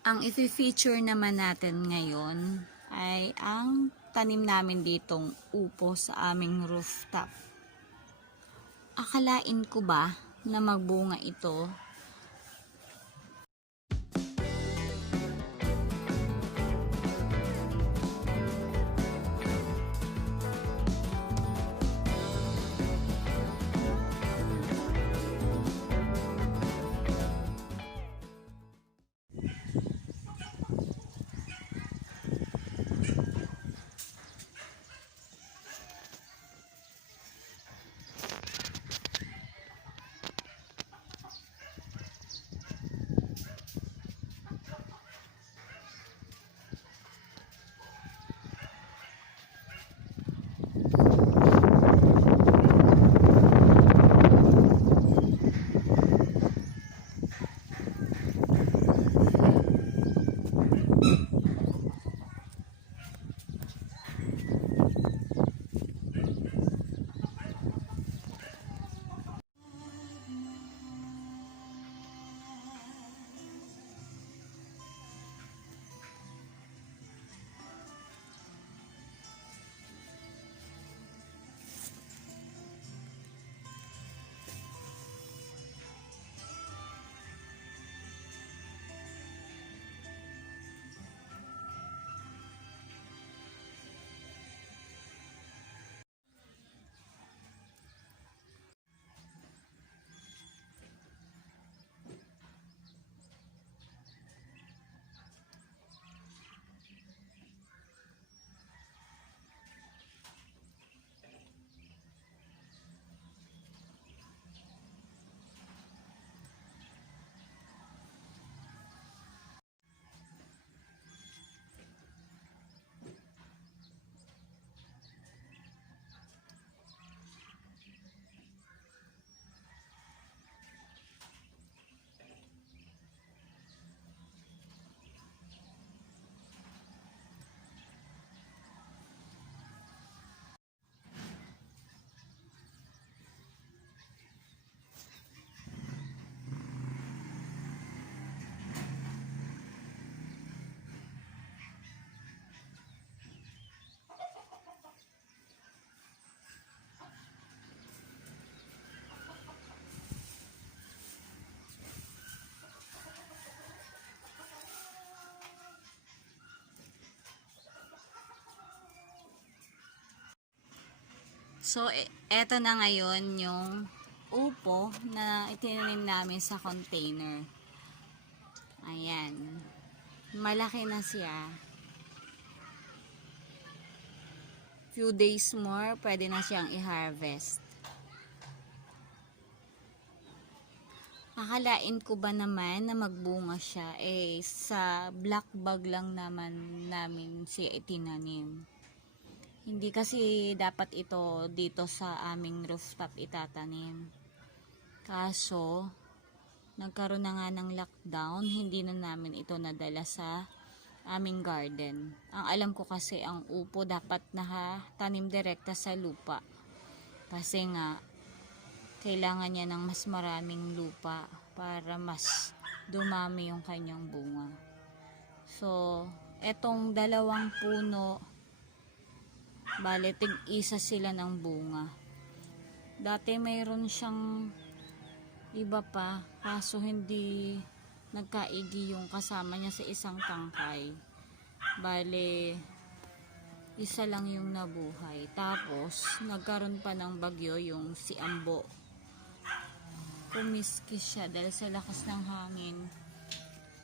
Ang i-feature naman natin ngayon ay ang tanim namin ditong upo sa aming rooftop. Akalain ko ba na magbunga ito? So, eto na ngayon yung upo na itinanim namin sa container. Ayan. Malaki na siya. Few days more, pwede na siyang i-harvest. Akalain ko ba naman na magbunga siya? Sa black bag lang naman namin siya itinanim. Hindi kasi dapat ito dito sa aming rooftop itatanim. Kaso, nagkaroon na nga ng lockdown, hindi na namin ito nadala sa aming garden. Ang alam ko kasi ang upo dapat nakatanim direkta sa lupa. Kasi nga, kailangan niya ng mas maraming lupa para mas dumami yung kanyang bunga. So, etong dalawang puno, bale, tig-isa sila ng bunga. Dati mayroon siyang iba pa, kaso hindi nagkaigi yung kasama niya sa isang tangkay. Bale, isa lang yung nabuhay. Tapos, nagkaroon pa ng bagyo yung si Ambo. Kumiskis siya dahil sa lakas ng hangin.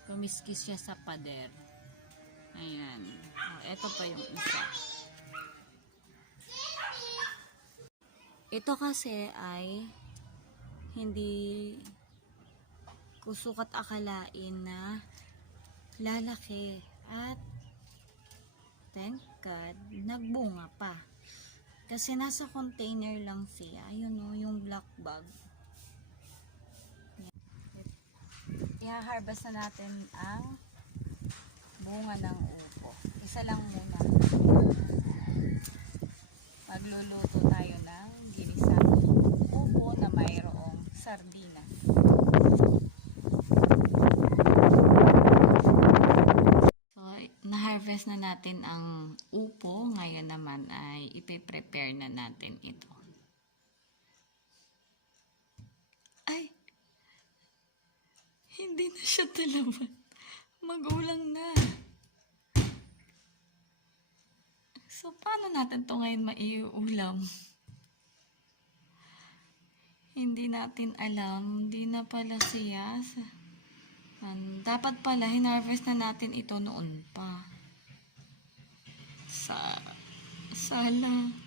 Kumiskis siya sa pader. Ayan. Ito pa yung isa. Ito kasi ay hindi ko sukat akalain na lalaki at thank God, nagbunga pa. Kasi nasa container lang siya. Ayun o, yung black bag. I-harvest na natin ang bunga ng upo. Isa lang muna. Magluluto tayo ng ginisang upo na mayroong sardinas. hinarvest na natin ang upo. Ngayon naman ay ipe-prepare na natin ito. Ay! Hindi na siya talaman. Magulang na. So, paano natin ito ngayon maiulam? Hindi natin alam. Hindi na pala siya. Dapat pala, hinarvest na natin ito noon pa. Sala.